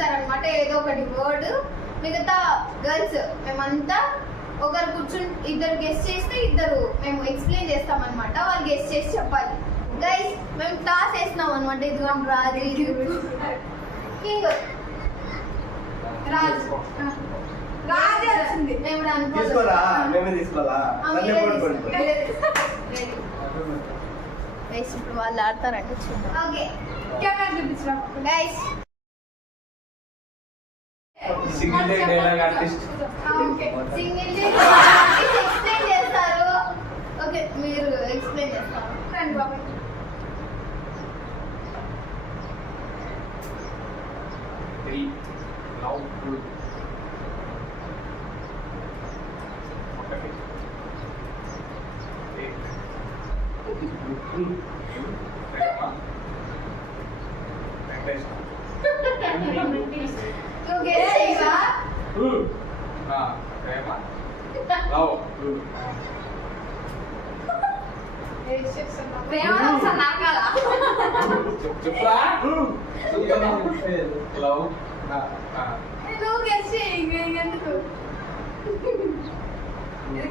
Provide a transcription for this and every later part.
ఇస్తారనమాట, ఏదో ఒకటి వర్డ్. మిగతా గర్ల్స్ మేమంతా ఒకరు కూర్చుని ఇద్దరు గెస్ట్ చేస్తే ఇద్దరు మేము ఎక్స్ప్లెయిన్ చేస్తాం అనమాట. వాళ్ళు గెస్ట్ చేసి చెప్పాలి. గైస్ మేము టాస్ వేస్తున్నాం అనమాట. ఇదిగోండి రాజు, కింగ్ రాజు, రాజు వచ్చింది. మేము ఇప్పుడు వాళ్ళు ఆడతారంటే చూద్దాం. ఓకే కెమెరా చూపించరా guys. Single day dialogue artist. Okay single day artist explain చేస్తారు. ఓకే మీరు ఎక్స్ప్లెయిన్ చేస్తారు. రండి బాబాయ్. Love good.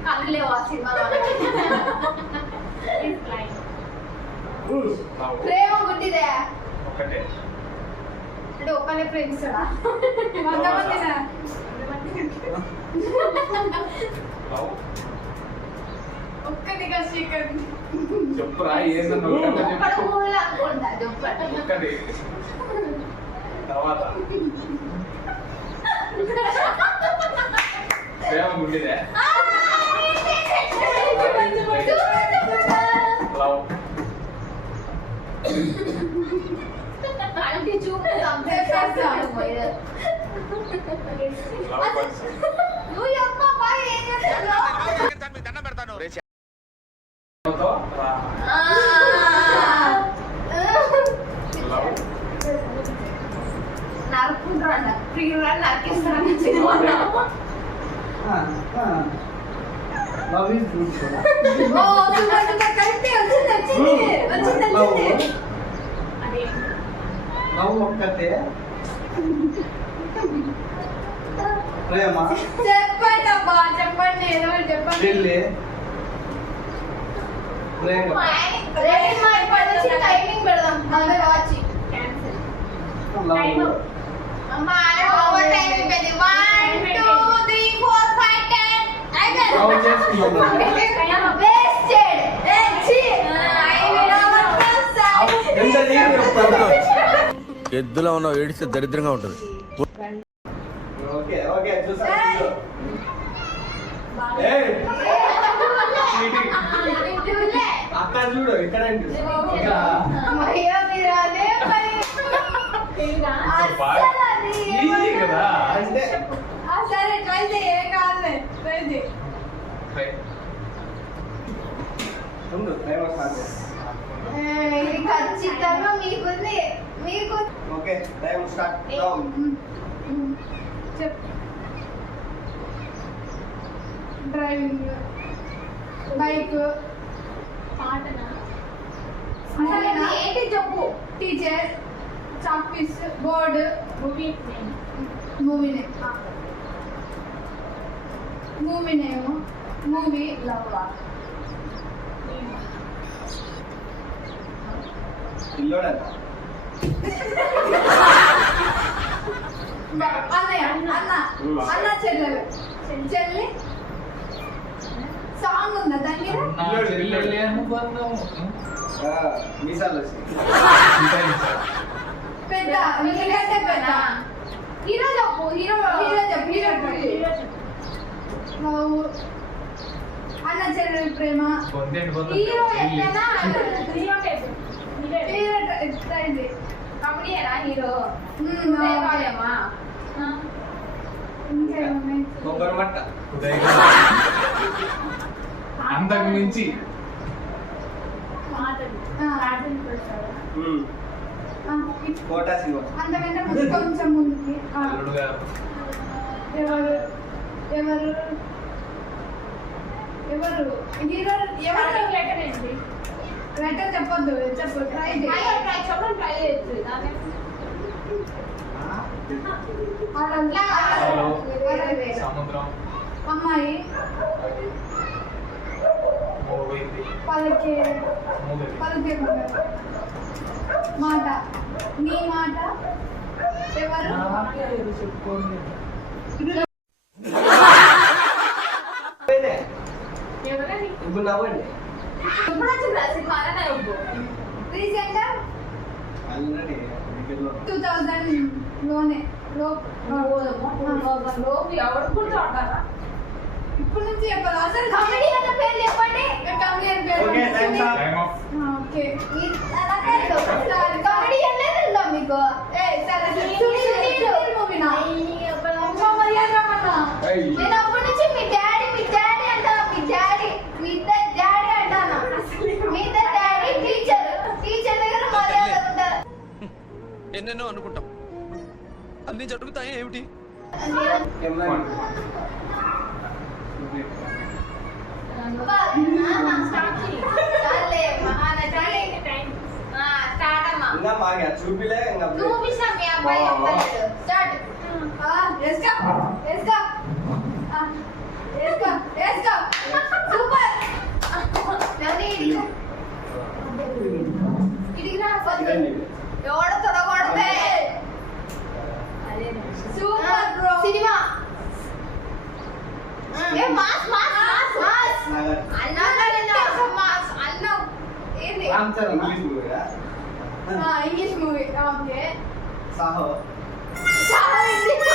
కళ్ళు లేవు ఆ సినిమాలో. ప్రేమ గుడ్డిదే ఒకటే అంటే ఒక్కనే ప్రేమిస్తాడా? ఒక్కటి చెప్పురా ఒక్కటి తర్వాత ప్రేమ గుడ్డిదే. లవ్ అంటే చూపు నరుకుంటారంట, ప్రియురా నరికిస్తారని ఒక్కటే ప్రేమ. చెప్పండి అబ్బా, చెప్పండి ఏదో చెప్పండి. టైమింగ్ పెడదాం. అందరూ వచ్చి ఎద్దులో ఉన్న ఏడిస్తే దరిద్రంగా ఉంటుంది. అక్క చూడు ఇక్కడ కదా అంటే సరే ట్రై చేయ కాదులే ట్రై చేయి. ఇది ఖచ్చితంగా మీకుంది. మీకు ఓకే టైం స్టార్ట్. చెప్పు. డ్రైవింగ్, బైక్, పాటనా ఏంటి చెప్పు. Teacher, chalk piece, board, movie name, movie love, అన్నయ్య, అన్న చెల్లెలు, చెల్లి, సాంగ్ ఉందా దాని మీద? పెద్ద మీకంటే పెద్ద హీరో చెప్పు. హీరో చెప్పు. అన్న చెల్లెలు ప్రేమ. హీరో ఎట్లా కబడ్డీనా హీరో? అంతకు మించి అంతకంటే ముందు కొంచెం ముందుకి. ఎవరు ఎవరు ఎవరు హీరో? ఎవరు లెటర్ చెప్పొద్దు, చెప్పు. ట్రై చేయండి. సముద్రం అమ్మాయి పోయింది పలికే మూగది మాట నీ మాట ఎవరు ఇప్పుడు నవ్వండి ఇప్పుడు వచ్చిందా సినిమా అనే ఉప్పు రీసెంట్ ఆల్రెడీ 2000 లోనే ఇప్పుడు నుంచి చెప్పాలి అసలు కామెడీ అన్న పేరు చెప్పండి కమిడియన్ పేరు okay thanks up time of okay comedy అన్నది మీకు సరే సునీల్ మూవీనా అమ్మ మర్యాద రమ్మన్నా నేను అప్పటి నుంచి మీ డాడీ అంటాను మీ ఇద్దరు డాడీ అంటాను మీ ఇద్దరు డాడీ టీచర్ దగ్గర మర్యాద ఉంటారు ఎన్నెన్నో అనుకుంటాం అన్ని జరుగుతాయి ఏమిటి చాలే మహానటి స్టార్ట్ అమ్మా ఇంకా మాగా చూపిలే ఇంకా చూపిస్తా మీ అబ్బాయి చెప్పలేదు స్టార్ట్ సూపర్ ఇడిగిరా ఎవడ తొడగొడితే సూపర్ బ్రో సినిమా ఏ మాస్ అన్న ఏంది రామ్ చరణ్ ఇంగ్లీష్ మూవీగా ఇంగ్లీష్ మూవీ ఓకే సాహో చాలా ఇంగ్లీష్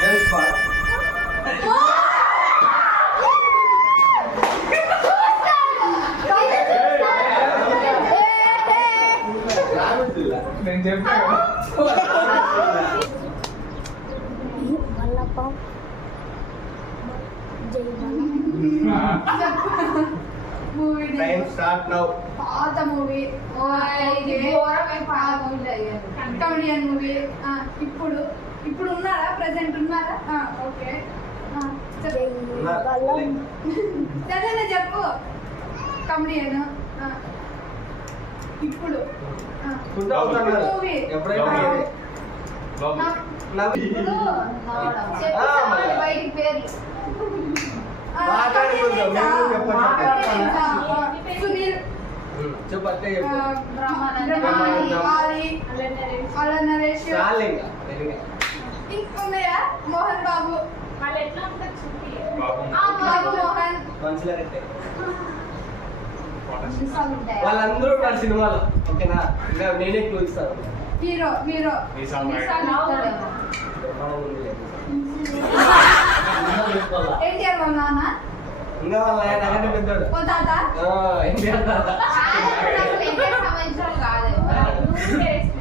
జేమ్స్ బాండ్ రామచిల్ల నేను చెప్పా మూవీ టైం స్టార్ట్ నౌ పాత మూవీ కమెడియన్ మూవీ ఇప్పుడు ఉన్నారా ప్రెసెంట్ ఉన్నారా ఓకే సరే చెప్పు కమెడియన్ ఇప్పుడు మూవీ ఎప్పుడైనా నవ్వి బయటికి పేర్లు మాట్లాడుకుందాం మేము చెప్పండి సునీల్ చెప్పట్టే చెప్పు అలా నరేష్ చాలు ఇంకా ఇంకున్నాయా మోహన్ బాబు బాబు మోహన్ మంచిగా ఉంటాయా వాళ్ళందరూ ఉన్నారు సినిమాలో ఓకేనా ఇంకా నేనే క్లూ ఇస్తాను హీరో ఈ సాంగ్ ఎన్టీఆర్ వాళ్ళ నాన్న ఇంకా వాళ్ళ ఆయన నాకంటే పెద్దోడు ఓ తాత ఎన్టీఆర్ తాత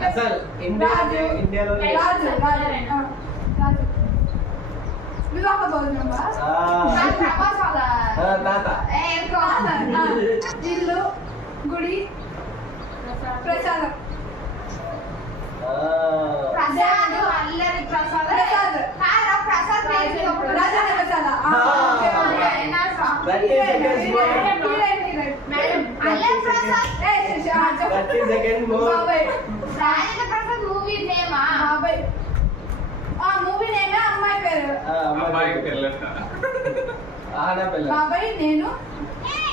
అసలు ఇండియాలో రాజు వివాహ భోజనమా తాత ఇల్లు గుడి ప్రసాదం ప్రసాద్ అల్లరి ప్రసాద్ ప్రసాద్. ప్రసాద్ రాజన్న ప్రసాద అల్లరి ప్రసాద్ రాజేంద్ర ప్రసాద్ మూవీ నేమా బాబాయ్ ఆ మూవీ నేమే అమ్మాయి పేరు అమ్మాయికి తెలియదు బాబాయ్ నేను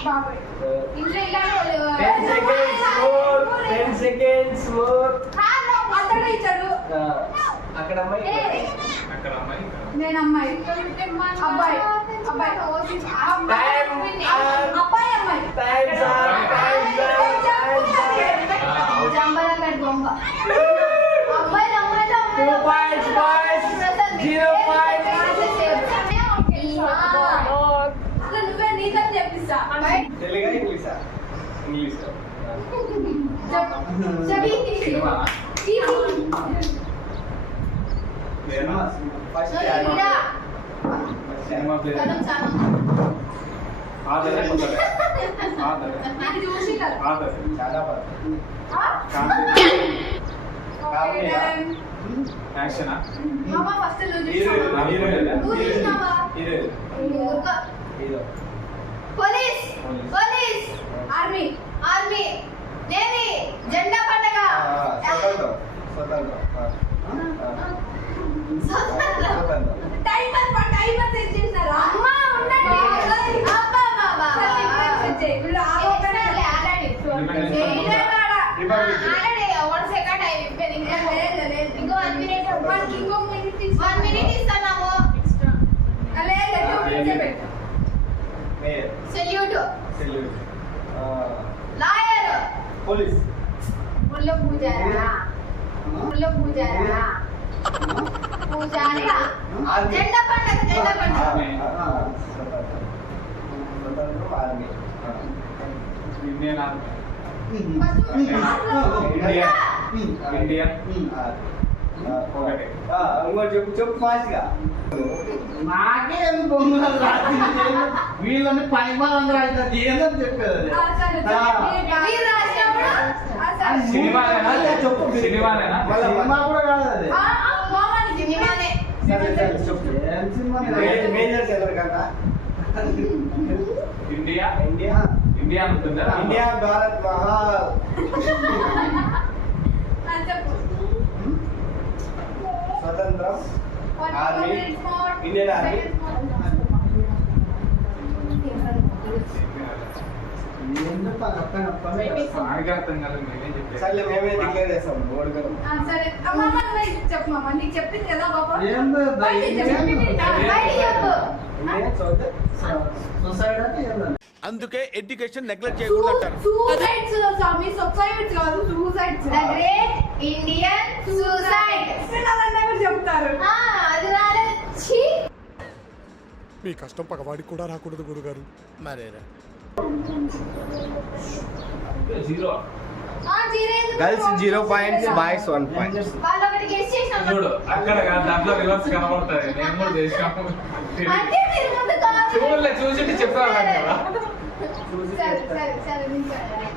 బాబాయ్ ఇంట్లో ఇలా 10 seconds more అతడు ఇతడు అక్కడ అమ్మాయి అక్కడ అమ్మాయి నేను అమ్మాయి అబ్బాయి అబ్బాయి అబ్బాయి అమ్మాయి జంబలగడ్ బొమ్మ అబ్బాయి అమ్మాయిలో 2 points boys 0 points నువ్వే నీతో చెప్పిస్తా తెలుగా ఇంగ్లీషా ఇంగ్లీష్ సినిమా ఫస్ట్ సినిమా పేరు ఆదరే ముందరే ఆదరే నాకు చూసి కదా ఆదరే చాలా యాక్షనా మామ ఫస్ట్ నువ్వు హీరో చూసావా? హీరో నువ్వు చూసినావా? Hero police police army army navy జెండా పండగ స్వతంత్రం స్వతంత్ర మనకి ఇంకో మినిట్ 1 minute ఇస్తున్నాము. Mayor salute. Salute lawyer. Police ముళ్ళ పూజారా. ముళ్ళ పూజారా. పూజారి. ఆర్మీ. జెండా పండుగ. జెండా పండుగ. ఆర్మీ. స్వతంత్రం army Indian army. India. Indian ఒకటి. ఇంకోటి చెప్పు ఫాస్ట్ గా. నాకేం బొమ్మలు రాసింది వీళ్ళని పైమాలందరూ రాసింది ఏందని చెప్పేది మీరు రాసినప్పుడు సినిమానేనా? చెప్పు. సినిమానేనా? సినిమా కూడా కాదు అది. సినిమానే. సరే సరే చెప్పు. ఏం cinema? Major Chandrakanta. India. India India ఉంటుందా? ఇండియా భారత్ మహా స్వతంత్రం ఆర్మీ ఇండియన్ ఆర్మీ ఆడికి అర్థం కాదు నేనేం చెప్పాను. సర్లే మేమే డిక్లేర్ చేస్తాం ఓడిపోయాం. సరే అమ్మమ్మ చెప్పు మామ నీకు చెప్పింది కదా బాబా బయటికి చెప్పు. సొసైటీ అంటే ఏంటండి? అందుకే ఎడ్యుకేషన్ నెగ్లెక్ట్ చేయకూడదు అంటారు. సూసైడ్స్ స్వామి సొసైడ్స్ కాదు suicides the great Indian suicide. మీరు చెప్తారు అది రాలే. మీ కష్టం పగవాడికి కూడా రాకూడదు గురుగారు. మరేరా zero. Girls 0 points, boys 1 point. వాళ్ళు ఒకటి గెస్ చేసినాం. చూడు అక్కడ కాదు, దాంట్లో రివర్స్ కనబడతాయి. నేను కూడా చేసినాము. అంటే మీరు ముందు కాదు. చూడలే, చూసి చెప్పాలి కదా. సరే సరే సరే నించోండి.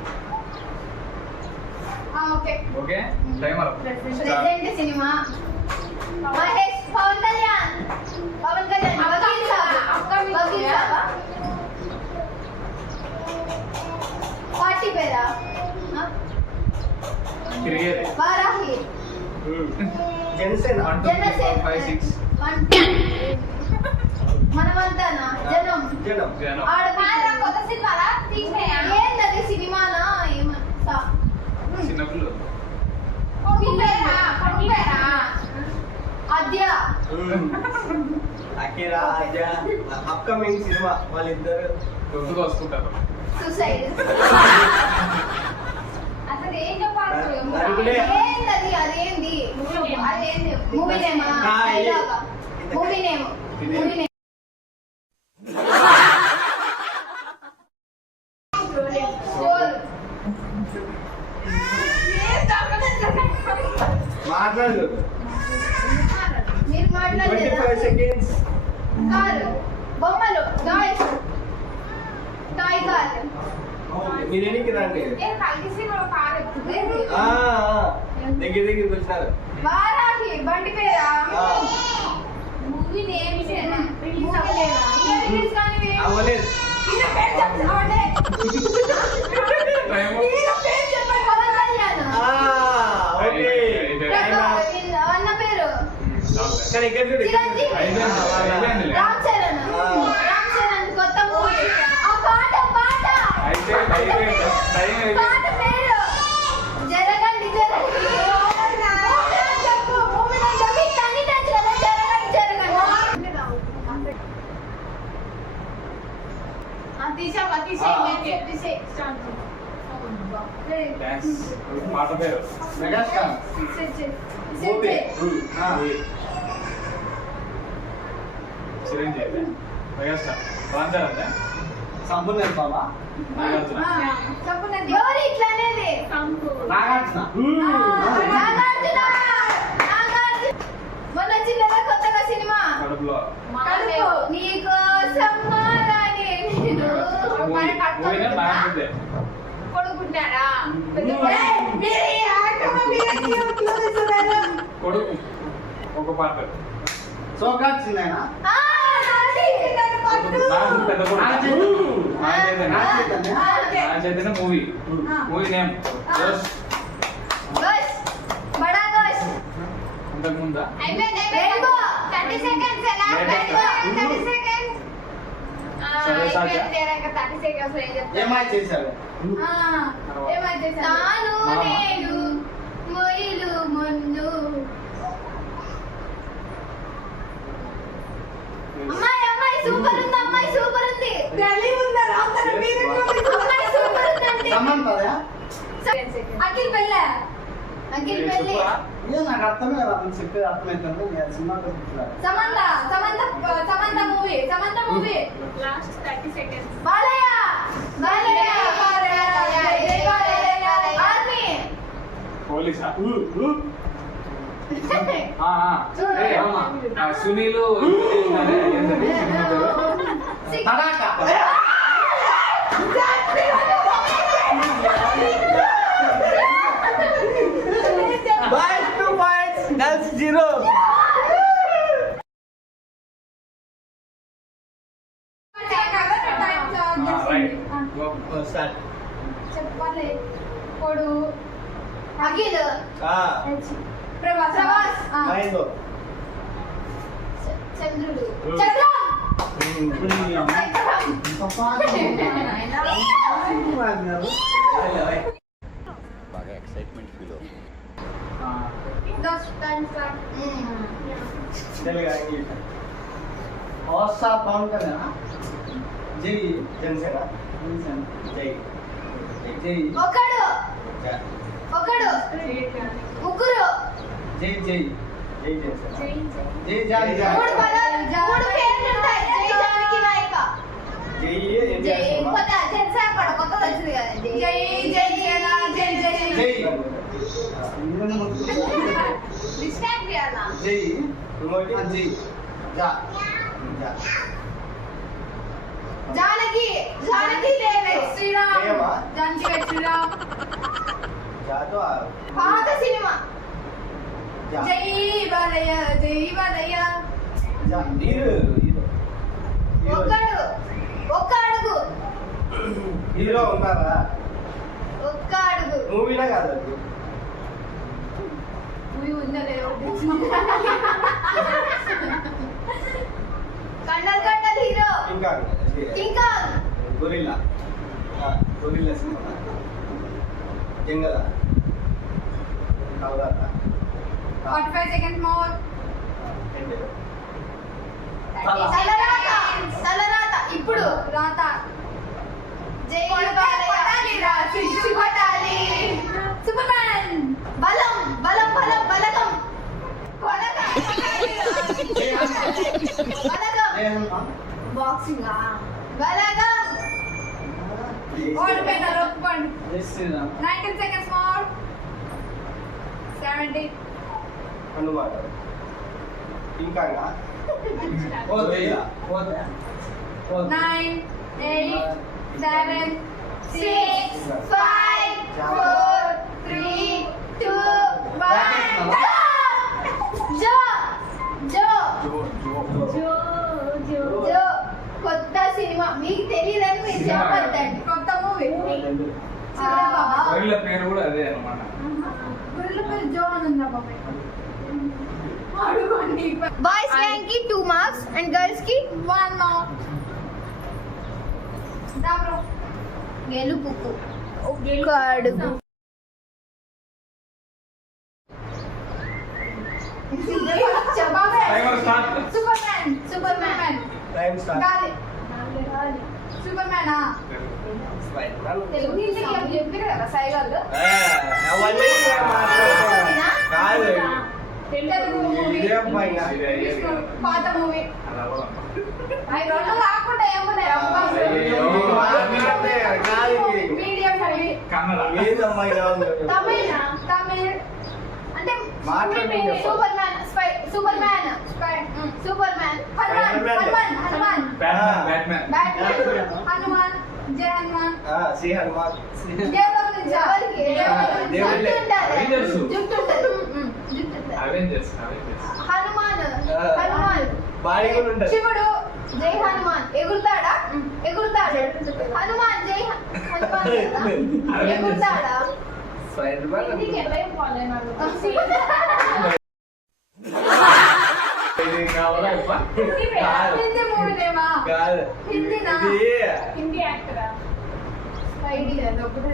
Okay. Okay timer. Present cinema Mahesh Pawan Kalyan. Pawan Kalyan Vakeel Saab. Vakeel Saab. Party పేరా? క్రియేట్. వారాహి. జనసేన. 1 2 3 4 5 6. మనమంతానా జనం. జనం. జనం. ఆడపిల్ల కొత్త సినిమాలా తీసినాయా? ఏంటది సినిమానా? ఏమంటా చిన్నపిల్లలు. అద్య. అఖిరా అజయ అప్కమింగ్ సినిమా వాళ్ళిద్దరు గుర్తుకు వస్తుంటారు. సూసైడ్. అసలు ఏం చెప్పాలి? నలుగురే. ఏంటది? అదేంది? అదేంది? మూవీ నేమా? హాయ్. డైలాగా? Movie name. Movie name. Story. మాట్లాడు. మీరు 25 మాట్లాడలేదా? seconds. కారు. బొమ్మలు. టాయ్స్. Toy car. మీరు ఎన్నికి రండి. దగ్గర దగ్గరికి వచ్చినారు. వారాహి బండి పేరా? మూవీ నేమ్ మూవీ నేమా? ఇంగ్లీష్ కానీ వే- అవ్వలేదు. టైం. పవన్ కళ్యాణ్. ఓకే అన్న పేరు కానీ ఇక్కడ చూడు, ఇక్కడ చూడు. చిరంజీవి. అయిపోయింది. రామ్ చరణ్. రామ్ చరణ్ కొత్త మూవీ. ఆ పాట పాట అయిపోయింది. టైం పాట పేరు జరగండి జరగండి. మూవీ నేమ్ చెప్పు. మూవీ నేమ్ చెప్పు. ఇట్లా అన్ని తెలుసు కదా. జరగండి జరగండి. తీసేయ్. డాన్స్. పాట పేరు. Megastar. Movie. Chiranjeevi. Megastar. Ram Charan. Sampoorna Baba. Nagarjuna. ఎవరు ఇట్లా అనేది? నాగార్జున. నాగార్జున. మొన్న వచ్చిందా కొత్తగా సినిమా? కడుపులో. నీకోసం మారానే నేను. మూవీ నేమ్ నాగార్జునే. కొడుకుంటాడా? కొడుకు. ఒక పాట. సోకాచినేనా? నాకు పెద్ద కొడుకు. Naga Chaitanya. Naga Chaitanya movie. Movie name Josh. గోష్. బడా గోష్. అంతకు ముందా? రెయిన్బో. 30 seconds ఎలా? రెయిన్బో. 30 seconds. సరే సాచా. ఏమై చేశారు? తాను నేను మొయిలు ముందు సూపర్ ఉంది, అమ్మాయి సూపర్ ఉంది. తెలివి ఉందా రాత్రి మీరు అమ్మాయి సూపర్ ఉందండి. సమంతదా? అఖిల్ పెళ్ళ అఖిల్ పెళ్లి. ఇదే నాకు అర్థమే కదా, అతను చెప్పేది అర్థమవుతుంది. నేను సినిమా చూస్తున్నాను. Samantha movie last 30 seconds. Balayya Balayya army. పోలీసా చూడు. Sunil తడాకా. Boys 2 points, girls 0. Start. చెప్పాలి కొడు అఖిల్ ప్రభాస్ Mahindo. చంద్రుడు చక్రం బాగా ఎక్సైట్మెంట్ ఫీల్ అవుతుంది. పవన్ కళ్యాణ్ జై జనసేన జై జై ఒకడు ఒకడు ముగ్గురు జై జై జై జనసేన జై జాలి మూడు పదాలు మూడు పేర్లు ఉంటాయి. జై జానకి నాయక. జై జై కొత్త జనసేన పడ కొత్తది వచ్చింది కదా. జై జై జన జై జై జై డిస్ట్రాక్ట్ చేయాలా? జై జై జా జా జానకి జానకి లేవే శ్రీరామ్. ఏమా? జానకి వెడ్ శ్రీరామ్ జాతో పాత సినిమా. జా జై బాలయ్య జై బాలయ్య జా హీరో ఒక్కడు ఒక్క అడుగు హీరో ఉన్నారా? ఒక్క అడుగు. మూవీలో కాదు అది. మూవీ ఉందా లేదా కండల్ కండల్ హీరో ఇంకా ఇంకా గొరిల్లా గొరిల్లా సినిమా జంగల కవదాట 45 seconds more తలరాత తలరాత ఇప్పుడు రాత జై బాలయ్య శిశుపటాలి. సూపర్మ్యాన్ బలం బలం బలం బలగం బలగం బలగం బాక్సింగ్ బలగం ఓడిపోయినారు ఒప్పుకోండి 19 seconds more 70 అనుమాట ఇంకా పోతే 9 8 7 6 5 4 3 2 1 జో జో జో కొత్త సినిమా. మీకు తెలియదని మీరు చెప్పొద్దండి. కొత్త మూవీ వీళ్ళ పేరు కూడా అదే అన్నమాట. గుర్ల పేరు జో అని ఉందా బాబాయ్ అడుగుండి బాయ్స్ గ్యాంగ్ కి 2 మార్క్స్ అండ్ గర్ల్స్ కి 1 more దాబ్రో గెలుపుకు ఒక్క అడుగు. Timer start. Superman Superman time start గాలి సూపర్మ్యానా తెలుగు చెప్పారు కదా సైగాళ్ళు అవన్నీ కాదు తెలుగు మూవీ ఇదే అబ్బాయి పాత మూవీ అలా కూడా. అవి రెండు కాకుండా ఏమున్నాయి మీడియం మూవీ కన్నడ ఏదమ్మాయి కాదు తమిళ్ తమిళ్ అంటే మాట్లాడండి. Superman Superman Superman Hanuman Batman Batman Hanuman జై హనుమాన్ శ్రీ హనుమాన్ దేవుళ్ళ గురించి ఎవరికి? దేవుళ్ళే. జుట్టు ఉండాలి. అవి తెలుసు. జుట్టు ఉండాలి. జుట్టు ఉండాలి. అవెంజర్స్ హనుమాన్ హనుమాన్ బాడీ కూడా ఉంటుంది శివుడు జై హనుమాన్ ఎగురుతాడా ఎగురుతాడు హనుమాన్ జై హనుమాన్ ఎగురుతాడా స్పైడర్ మ్యాన్ హిందీకి ఎలా పోలేనాడు ఇది కావాలా ఇప్ప? కాదు. హిందీ మూవీ నేమా కాదు హిందీనా? ఇది హిందీ యాక్టరా ఐడియా ఒకటే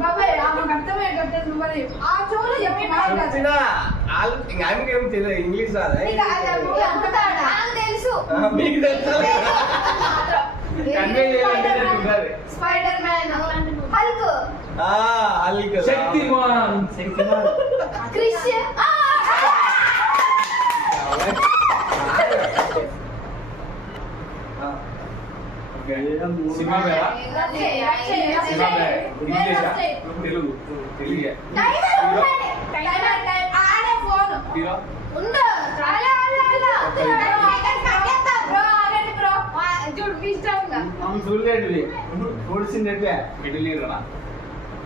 బాబాయ్ ఆమెకు అర్థమయ్యేటట్టు మరి ఆ చోటు చెప్పి మాట్లాడు చెప్పినా ఆమెకేం తెలియదు ఇంగ్లీష్ రాదా నీకు ఆ మూవీ ఎగురుతాడా నాకు తెలుసు తెలుసు మీకు తెలుసా? కన్వే చేయాలంటే నాకు ఉండాలి. స్పైడర్ మ్యాన్ హల్క్ అల్లిక శక్తిమాన్. క్రిష్ ఓకే. సినిమా పేరా? సినిమా పేరు. ఇంగ్లీషా? తెలుగు. తెలుగే. హీరో? మనం చూడలేడువి చూడిసిందే మిడిల్ హీరోనా?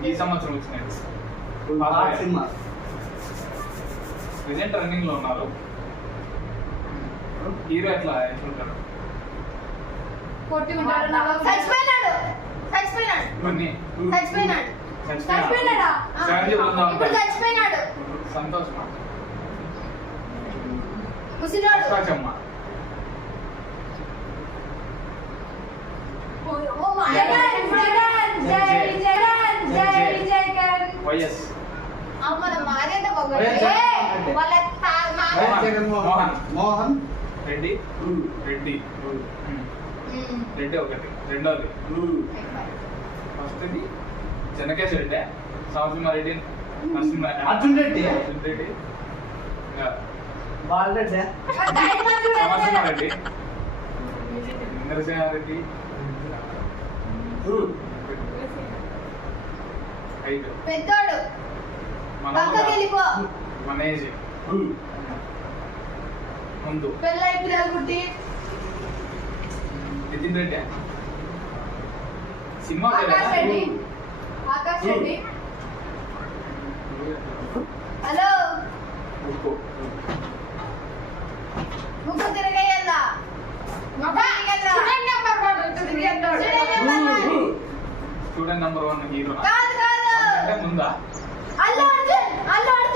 ఈ సంవత్సరం వచ్చినది. సినిమా ప్రెజెంట్ రన్నింగ్ లో ఉన్నారు. హీరో ఎట్లుంటారు? చచ్చిపోయినాడు కొన్ని చచ్చిపోయినాడు చచ్చిపోయినాడా? శాంతి బృందావన్ ఇప్పుడు చచ్చిపోయినాడు సంతోషమా? ముసిలోడు అష్టాచమ్మ. వైఎస్. అమ్మన మారేద జగన్మోహన్ మోహన్ రెడ్డి. రెడ్డి. రెడ్డి ఒకటి. రెండోది ఫస్ట్ది చెన్నకేశ్ రెడ్డి, సాంసింహారెడ్డి, అర్జున్ రెడ్డి అర్జున్ రెడ్డి, బాలరెడ్డి సమరసింహారెడ్డి, ఇంద్రసేనారెడ్డి, ఐదు. పెద్దోడు పక్కకి వెళ్ళిపో మనేజ్ ముందు పెళ్ళై పిల్లలు పుట్టి నితిన్ రెడ్డి. సినిమా ఆకాష్ రెడ్డి ఆకాష్ రెడ్డి హలో ఉప్పు. ముగ్గు తిరగయ్యల్లా స్టూడెంట్ నెంబర్ 1 హీరో కాదు కాదు అంటే ముందా? Allu Arjun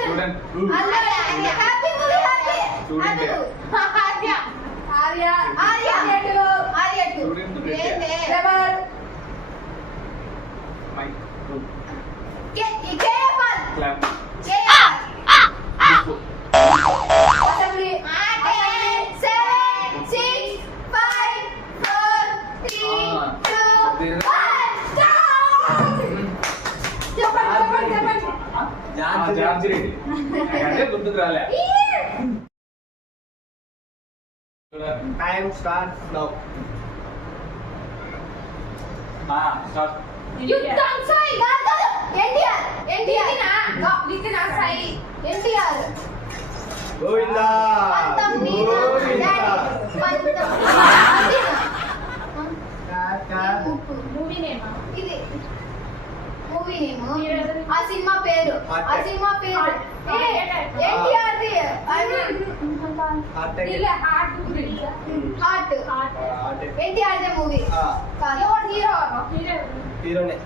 student. Allu happy movie happy student. Arya Arya Arya two student Reddy. ఏందే రెబల్ మైక్. కేఎఫ్ఆర్ క్లాప్. కేఎఫ్ఆర్ ఉప్పు. అసెంబ్లీ 7 6 5 4 3 2 చెప్పండి జార్జి రెడ్డి. అంటే గుర్తుకు రాలే. Time start now start. యుద్ధం సాయి కాదు ఎన్టీఆర్ ఎన్టీఆర్ సాయి ఎన్టీఆర్ గోవిందా పంతం మీనా డాడీ పంతం మూవీ నేమా? ఇది మూవీ నేమ్ ఆ సినిమా పేరు NTR the heart NTR the movie కాదు హీరో హీరోనే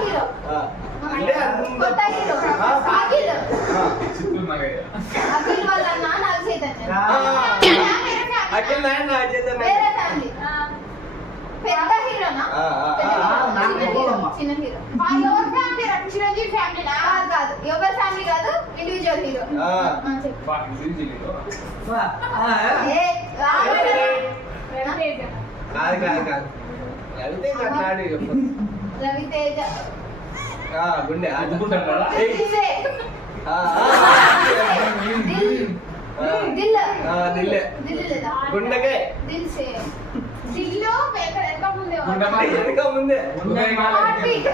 హీరో అంటే కొత్త హీరో అఖిల్ చిత్తూరు నాగయ్య. అఖిల్ వాళ్ళ నాన్న చైతన్య అఖిల్ నాయన చైతన్య వేరే ఫ్యామిలీ పెద్ద హీరోనా చిన్న హీరో ఎవరి ఫ్యామిలీ చిరంజీవి ఫ్యామిలీ కాదు ఎవరి ఫ్యామిలీ కాదు ఇండివిజువల్ హీరో చెప్పు బా, ఇంగ్లీష్ హీరో. ఏ రవితేజ. కాదు వెళ్తే మాట్లాడి రవితేజ గుండె అందుకుంటారు కదా? దిల్సే దిల్ దిల్లే దిల్ లేదా గుండెకే దిల్సే దిల్లు ఎంత ముందే వెనక ముందే హార్ట్ బీట్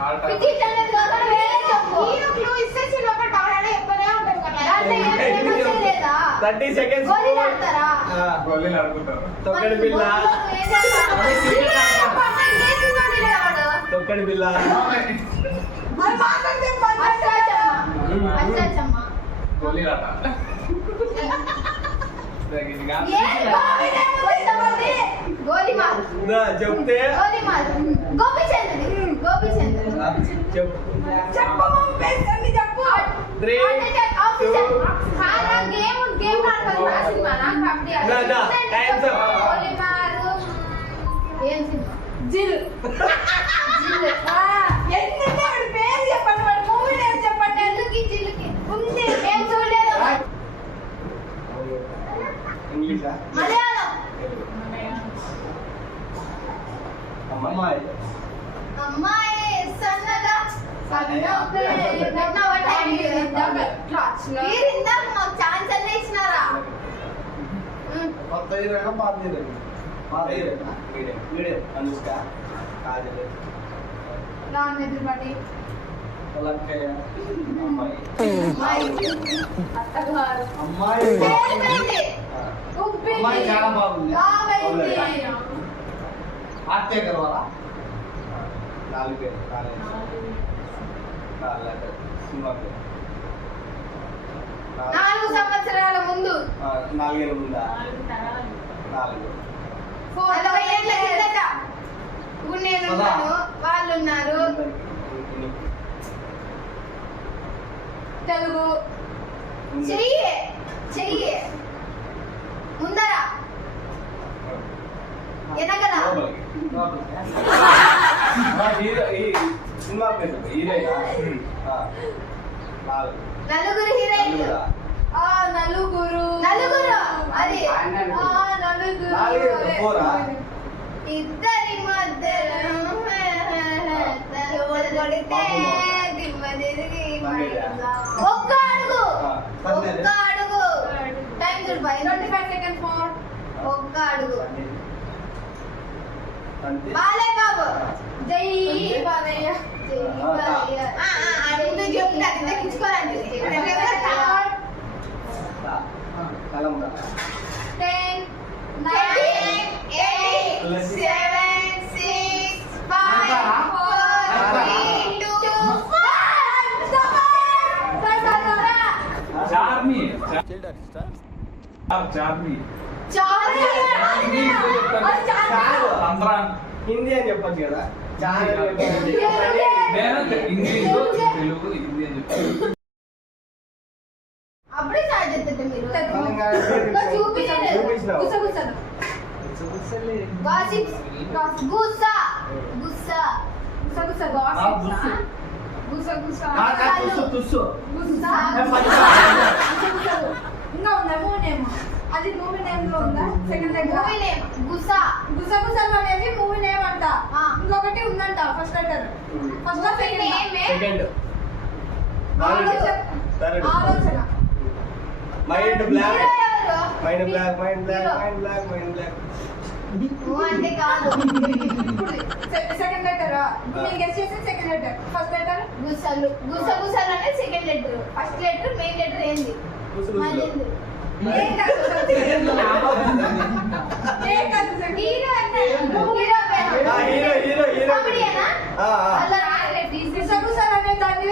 హార్ట్ పికిట్ అనేది కాకుండా వేరే చెప్పు హీరో క్లూ ఇస్తే లోపల డాడీ చెప్తూనే ఉంటారు కదా దాంట్లో ఏం ఫేమస్ లేదా 30 seconds గోళీలు ఆడతారా గోళీలు ఆడుకుంటారు. తొక్కడి బిల్ల ఏం చేస్తారు తొక్కడి బిల్ల అష్టాచమ్మ గోళీలు ఆట. ఇది కాదు. గోలిమాల్ చెప్తే గోలిమాల్ గోపిచంద్ చెప్పు చెప్పు చెప్పు 3 గేమ్ ఆడుకోవాలి సినిమా టైమ్స్ ఏం సినిమా జిల్ ఎందుకంటే వాడి పేరు చెప్పండి వాడి మూవీ నేమ్ చెప్పండి జిల్లుకి ఉంది ఏం చూడలేదు మీరు ఇందాక మాకు ఛాన్స్ అన్నీ ఇచ్చినారా కొత్త హీరోయినా పాత హీరోయిన్ పాత హీరోయినా మీడియం అనుష్క కాజల్ రామ్ ఎదురుబడి లక్కయ్య అమ్మాయి అత్తగారు అమ్మాయి సరిపోయింది. అమ్మాయి చాలా బాగుంది బాగుంది. ఆర్తే గర్వాలా 4 పేరు 4 లెటర్ సినిమా పేరు 4 సంవత్సరాల ముందు 4 ఏళ్ళ ముందా 4 40 ఏళ్ళ కిందట ఇప్పుడు నేను ఉన్నాను వాళ్ళు ఉన్నారు తెలుగు చెయ్యి చెయ్యి ముందర వెనకల సినిమా పేరు హీరోయినా 4 నలుగురు హీరోయిన్లు నలుగురు నలుగురు అది నలుగురు 4 ఇద్దరి మధ్యలో కొడితే దిమ్మ తిరిగి ఒక్క అడుగు ఒక్క అడుగు టైం చూడు 25 seconds more. ఒక్క అడుగు బాలయ్య బాబు జై బాలయ్య జై బాలయ్య అడుగు చెప్తే అది తగ్గించుకోవాలంటే కలంబా 10 9 8 7 6 5 4 3 2 చార్మి Child చార్మి సంక్రాంతి హిందీ అని చెప్పొచ్చు కదా నేను ఇంగ్లీష్ తెలుగు హిందీ అని చెప్పాను అప్పుడే స్టార్ట్ చేస్తుంటే మీరు చూపించలేదు గుసగుసలు గాసిప్స్ గుస్సా గుస్సా గుసగుస గుసగుస తుస్సు గుసా ఇంకా ఉందా మూవీ నేమ్ అది మూవీ నేమ్ లో ఉందా సెకండ్ లెటర్ మూవీ నేమ్ గుస్సా గుసగుసలు అనేది మూవీ నేమ్ అంట ఇంకొకటి ఉందంట first letter first second second ఆలోచన మైండ్ బ్లాక్ హీరో ఎవరు mind block mind block mind block mind block నువ్వు అంటే కాదు సెకండ్ లెటర్ నేను గెస్ చేసిన సెకండ్ లెటర్ ఫస్ట్ లెటర్ గుస్సలు గుసగుసలు అనేది second letter first letter main letter ఏంది మళ్ళీ ఏంది? హీరో అంటే హీరో పేరు కామెడీయేనా అలా గుసగుసలు అనే దాని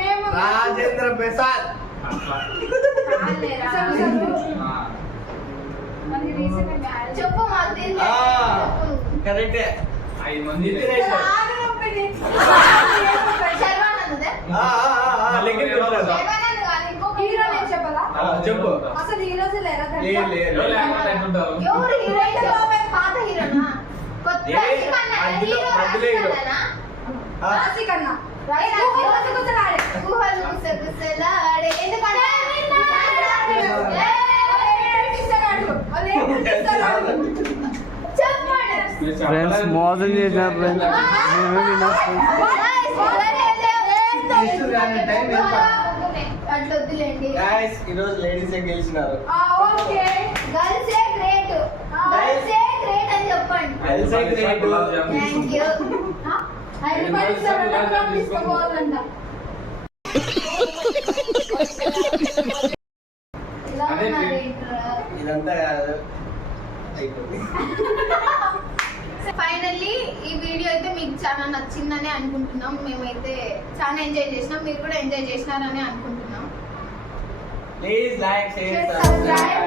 నేమ్ రాజేంద్ర ప్రసాద్ చెప్పు మాకు తెలియదు. కరెక్టే 5 మంది శర్వానందే శర్వానంద్ కాదు ఇంకొక హీరో నేను చెప్పాలా చెప్పు అసలు హీరోస్ లేరా లేదు ఎవరు హీరోయిన్ పాత హీరోనా కొత్త మధ్యలో హీరో రాశికన్నా గుసగుసలాడే గుహలు గుసగుసలాడే ఎందుకంటే చెప్పండి ఫ్రెండ్స్ మోసం చేశారు ఫ్రెండ్స్ అట్లా వద్దులేండి గైస్ ఈ రోజు లేడీస్ గెలిచినారు ఓకే గర్ల్సే గ్రేట్ గర్ల్సే గ్రేట్ అని చెప్పండి గర్ల్సే గ్రేట్ థ్యాంక్ యూ 5 రూపాయలు తీసుకోవాలంట ఇలా ఉన్నారు ఇదంతా కాదు అయిపోయింది ఫైనల్లీ ఈ వీడియో అయితే మీకు చాలా నచ్చిందని అనుకుంటున్నాం మేమైతే చాలా ఎంజాయ్ చేసినాం మీరు కూడా ఎంజాయ్ చేసినారని అనుకుంటున్నాం ప్లీజ్ లైక్ షేర్ సబ్స్క్రైబ్